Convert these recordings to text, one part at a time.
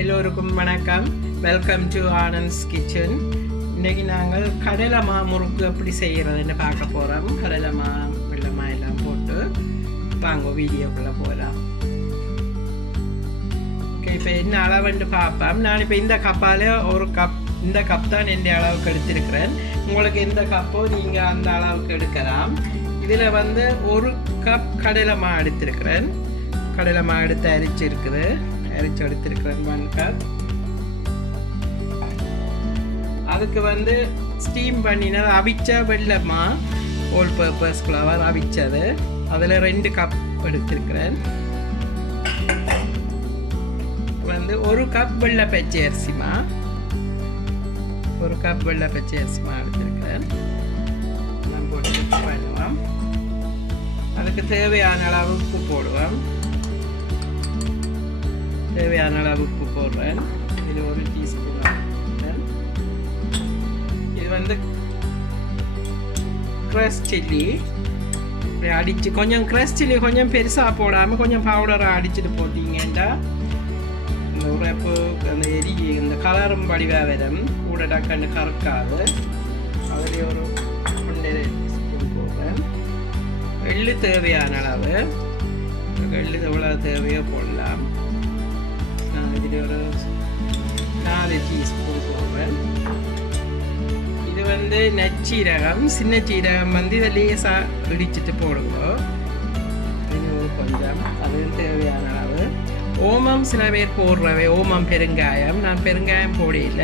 எல்லோருக்கும் வணக்கம். Welcome to Anand's kitchen. இன்றைக்கி நாங்கள் கடலை முறுக்கு எப்படி செய்கிறதுன்னு பார்க்க போகிறோம். கடலை வெள்ளமா எல்லாம் போட்டு வாங்க வீடியோக்குள்ளே போகலாம். ஓகே, இப்போ என்ன அளவுன்னு பார்ப்போம். நான் இப்போ இந்த கப்பால் ஒரு கப், இந்த கப் தான் எந்த அளவுக்கு எடுத்திருக்கிறேன். உங்களுக்கு எந்த கப்போ நீங்கள் அந்த அளவுக்கு எடுக்கலாம். இதில் வந்து ஒரு கப் கடலை எடுத்திருக்கிறேன். கடலை எடுத்து அரிச்சு இருக்குது, அரிச்சு எடுத்திருக்கிறேன் 1 கப். அதுக்கு வந்து ஸ்டீம் பண்ணின அவிச்ச வெள்ளமா ஹோல் பர்பஸ் ஃப்ளவர் அவிச்சது, அதில் 2 கப் எடுத்திருக்கிறேன். வந்து 1 கப் வெள்ளை பச்சை அரிசிமா, 1 கப் வெள்ளை பச்சை அரிசிமா எடுத்திருக்கிறேன். நம்ம போட்டு மிக்ஸ் பண்ணுவோம். அதுக்கு தேவையான அளவு உப்பு போடுவோம். தேவையான அளவு உப்பு போடுறேன். இது 1 டீஸ்பூன். இது வந்து க்ரஷ் சில்லி அடிச்சு, கொஞ்சம் க்ரஷ் சில்லி கொஞ்சம் பெருசாக போடாமல் கொஞ்சம் பவுடராக அடிச்சுட்டு போட்டிங்கன்னா இந்த உரைப்பு அந்த இந்த கலரும் வடிவாக வரும், கூட டக்குன்னு கறக்காது. அதில் ஒரு 2 ஸ்பூன் போடுறேன். எள்ளு தேவையான அளவு, எள்ளு எவ்வளோ தேவையோ போடலாம். நான் இதில் ஒரு 4 டீஸ்பூன் போடுறேன். இது வந்து நச்சீரகம், சின்ன சீரகம் வந்து இதை லேசாக இடிச்சிட்டு போடுங்க. இன்னும் கொஞ்சம், அதுவும் தேவையான அளவு. ஓமம் சில பேர் போடுறவே, ஓமம் பெருங்காயம். நான் பெருங்காயம் போடையில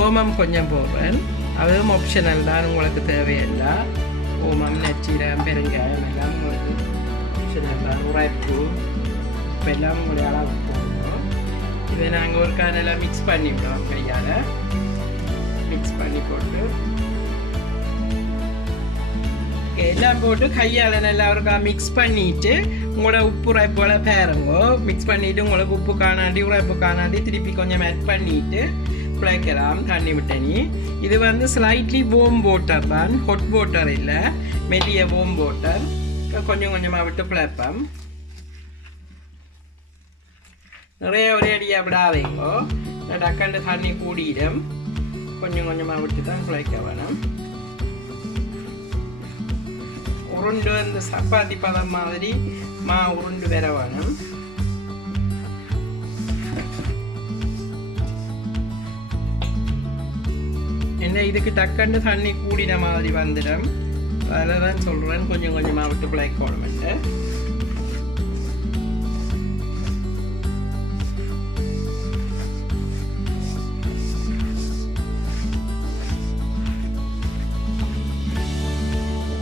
ஓமம் கொஞ்சம் போடுறேன். அதுவும் ஆப்ஷனல் தான், உங்களுக்கு தேவையில்லை. ஓமம், நச்சீரகம், பெருங்காயம் எல்லாம் உங்களுக்கு ஆப்ஷனல் தான். உரைப்பு இப்போ எல்லாம் உங்களுடைய அளவு போடணும். இதை நாங்கள் ஒரு நல்லா மிக்ஸ் பண்ணிவிடுவோம். கையால் மிக்ஸ் பண்ணி போட்டு எல்லாம் போட்டு கையால் நல்லா ஒருக்கா மிக்ஸ் பண்ணிவிட்டு உங்களோட உப்பு உரைப்போல பேருங்கோ. மிக்ஸ் பண்ணிவிட்டு உங்களுக்கு உப்பு காணாண்டி உரைப்பு காணாண்டி திருப்பி கொஞ்சம் ஆட் பண்ணிவிட்டு குழைக்கலாம் தண்ணி விட்டனி. இது வந்து ஸ்லைட்லி வார்ம் வாட்டர் தான், ஹாட் வாட்டர் இல்லை, மெல்லிய வார்ம் வாட்டர். கொஞ்சம் கொஞ்சமாக விட்டு குழைப்போம். நிறைய ஒரே அடியாக விடாதீங்கோ, டக்கண்டு தண்ணி கூடிடும். கொஞ்சம் கொஞ்சமாக விட்டு தான் குழைக்க வேணும். உருண்டு இந்த சப்பாத்தி பதம் மாதிரி உருண்டு வர வேணும். என்ன இதுக்கு டக்கண்டு தண்ணி கூடின மாதிரி வந்துடும். அதில் தான் சொல்கிறேன் கொஞ்சம் கொஞ்சமாக விட்டு குழைக்கணுமெண்டு.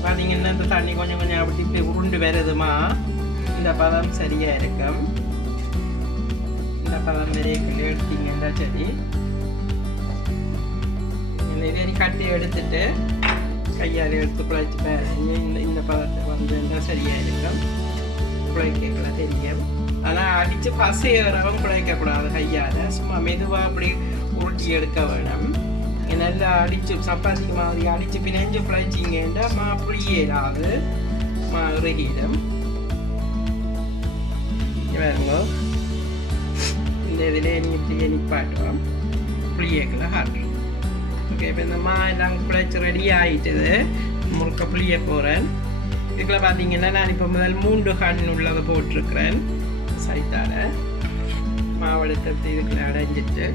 பார்த்தீங்கன்னா இந்த தண்ணி கொஞ்சம் கொஞ்சம் அப்படி இப்படி உருண்டு வருதுமா, இந்த பதம் சரியாக இருக்கும். இந்த பதம் நிறைய எடுத்தீங்கன்னா சரி. இதே கட்டி எடுத்துட்டு கையால் எடுத்து குழைச்சி இந்த பதத்தை வந்து சரியாக இருக்கும். குழைக்கலாம் தெரியும். ஆனால் அடித்து பசையறவும் குழைக்கக்கூடாது கையால். சும்மா மெதுவாக அப்படி உருட்டி எடுக்க வேணும். நல்லா அடித்து சப்பாத்தி மாதிரி அடித்து பிணைஞ்சு பிழைச்சிங்கன்னா புளியலாது, இறகிடும். வேறுங்க இந்த இதில் இப்படியே நிப்பாட்டுவோம். புளியக்கில் ஹாட்டு. ஓகே, இப்போ இந்த எல்லாம் குழைச்சி ரெடி ஆகிட்டுது. முறுக்க புளிய போகிறேன். இதுக்குள்ள பார்த்தீங்கன்னா நான் இப்போ முதல் 3 கண் உள்ளதை போட்டிருக்கிறேன். சைட்டால் மாவெடுத்து இதுக்குள்ள அடைஞ்சிட்டு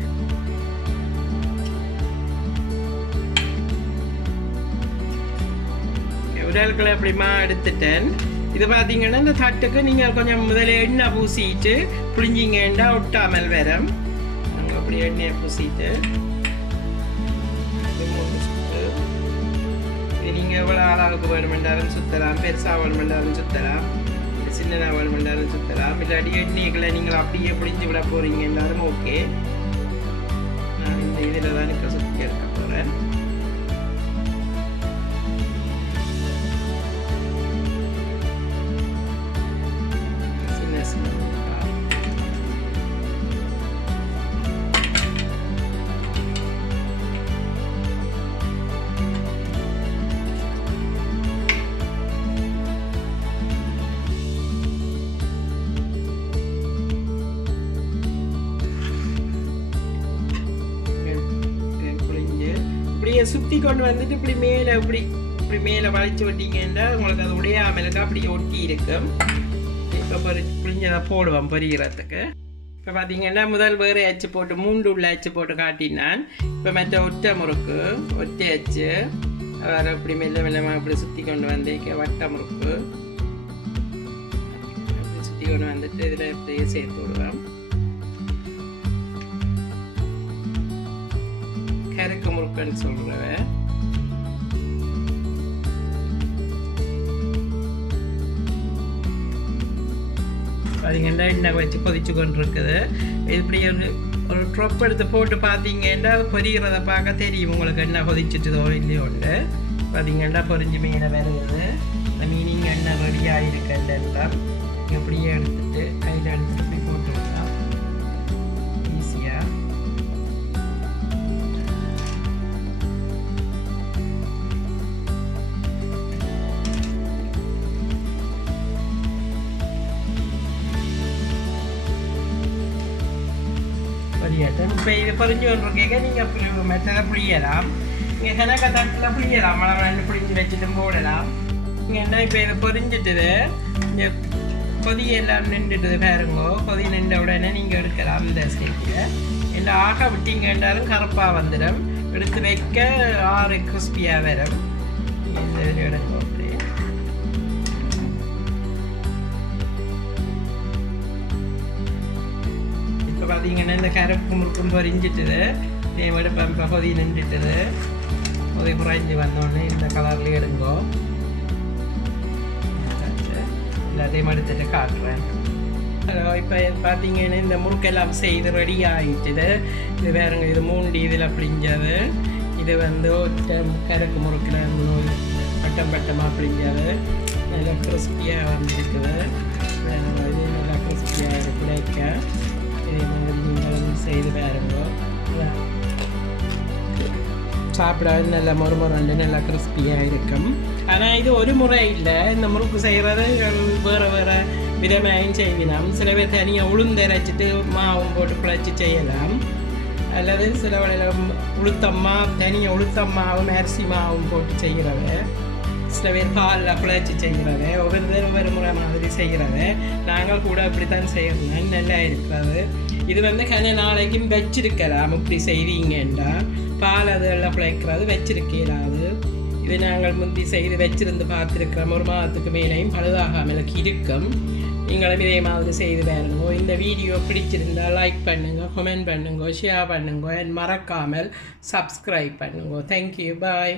உடல்களை எப்படிமா எடுத்துட்டேன். இது பார்த்தீங்கன்னா இந்த தட்டுக்கு நீங்கள் கொஞ்சம் முதல்ல எண்ணெய் பூசிட்டு புளிஞ்சிங்கன்னா ஒட்டாமல் வரும். நாங்கள் அப்படி எண்ணெயை பூசிட்டு இது நீங்கள் எவ்வளோ அளவுக்கு வேணுமென்றாலும் சுற்றலாம், பெருசாக வேணுமென்றாலும் சுற்றலாம், சின்னதாக வேணுமென்றாலும் சுற்றலாம். இல்லாட்டி எண்ணெய்களை நீங்கள் அப்படியே புளிஞ்சு விட போகிறீங்கன்னாலும் ஓகே. நான் இந்த இதில் தான் இப்போ சுற்றி எடுக்க போகிறேன். நீங்கள் சுற்றி கொண்டு வந்துட்டு இப்படி மேலே வளைச்சி விட்டீங்கன்னா உங்களுக்கு அது உடையாமலுக்கு அப்படி ஒட்டி இருக்கும். இப்போ புளிஞ்சதை போடுவோம் பொரிகிறதுக்கு. இப்போ பார்த்தீங்கன்னா முதல் வேறு அச்சு போட்டு 3 உள்ள அச்சு போட்டு காட்டினான். இப்போ மற்ற ஒற்றை முறுக்கு ஒற்றை அச்சு வேறு இப்படி மெல்ல மெல்லமாக இப்படி சுற்றி கொண்டு வந்தேக்க வட்டை முறுக்கு அப்படி சுற்றி கொண்டு வந்துட்டு இதில் இப்படியே சேர்த்து விடுவேன். கருக்கு முறுக்குன்னு சொல்கிறேன். பார்த்தீங்கன்னா எண்ணெய் வச்சு கொதிச்சு கொண்டு இருக்குது. இப்படி ஒரு ட்ரொப் எடுத்து போட்டு பார்த்தீங்கன்னா அது பொரிகிறத பார்க்க தெரியும் உங்களுக்கு எண்ணெய் கொதிச்சுட்டுதோ இல்லையோண்டு. பார்த்தீங்கன்னா பொரிஞ்சு மீனை வருது. அந்த மீனிங் எண்ணெய் ரெடியாக இருக்குன்றெல்லாம் எப்படியே எடுத்துட்டு கையில் எடுத்துட்டு இப்படி போட்டு விடலாம் ஈஸியாக. இப்போ இது பொரிஞ்சு கொண்டிருக்கீங்க. நீங்கள் மெத்தனை புளியலாம், நீங்கள் கணக்க தட்டில் புளியலாம், மழை புளிஞ்சு வச்சுட்டு போடலாம். நீங்கள் என்ன இப்போ இது பொரிஞ்சிட்டுது இந்த கொதியெல்லாம் நின்றுட்டுது பாருங்கோ. கொதி நின்ற உடனே நீங்கள் எடுக்கலாம். இந்த ஸ்டேஜில் எல்லாம் ஆக விட்டீங்கன்றாலும் கருப்பாக வந்துடும். எடுத்து வைக்க ஆறு கிறிஸ்பியாக வரும். இந்த எடுங்க அப்படி. இப்போ பார்த்தீங்கன்னா இந்த கருப்பு முறுக்கும் பொரிஞ்சிட்டுது. இதே மாதிரி இப்போ கொதி நின்றுட்டுது. கொதி குறைஞ்சி வந்தோடனே இந்த கலர்லேயே எடுங்கோ. எல்லாத்தையும் எடுத்துட்டு காட்டுறேன். இப்போ பார்த்தீங்கன்னா இந்த முறுக்கெல்லாம் செய்து ரெடி ஆகிட்டுது. இது வேறுங்க, இது 3 இதில் பிழிஞ்சது. இது கருக்கு முறுக்கில் பட்டமாக பிழிஞ்சது. நல்லா கிறிஸ்பியாக வந்துருக்குது. இது நல்லா கிறிஸ்பியாக கிடைக்க இதே மாதிரி நீங்களும் செய்து பாருங்க. சாப்பிட நல்லா மொறுமொரண்டு நல்லா கிறிஸ்பியாக இருக்கும். ஆனால் இது ஒரு முறை இல்லை. இந்த முறுக்கு செய்கிறது வேறு விதமாகவும் செய்யலாம். சில பேர் தனியாக உளுந்தரைச்சிட்டு மாவும் போட்டு பிழைச்சி செய்யலாம். அல்லது சில வேளையில் தனியாக உளுத்தம்மாவும் அரிசி மாவும் போட்டு செய்கிறவ. சில பேர் பாலில் பிழைச்சி செய்கிறவ. ஒவ்வொரு முறை மாதிரி செய்கிறவ. நாங்கள் கூட அப்படித்தான் செய்யணும். நல்லா இருக்கிறது. இது கன நாளைக்கும் வச்சிருக்கலாம். இப்படி செய்வீங்கன்னா பால் அதெல்லாம் பிழைக்கிறது வச்சிருக்கிறாது. இது நாங்கள் முந்தி செய்து வச்சிருந்து பார்த்துருக்கிறோம். 1 மாதத்துக்கு மேலேயும் பழுதாகாமலுக்கு இருக்கும். நீங்களும் இதே மாதிரி செய்து பாருங்க. இந்த வீடியோ பிடிச்சிருந்தால் லைக் பண்ணுங்க, கமெண்ட் பண்ணுங்க, ஷேர் பண்ணுங்க, மறக்காமல் சப்ஸ்கிரைப் பண்ணுங்க. தேங்க்யூ, பாய்.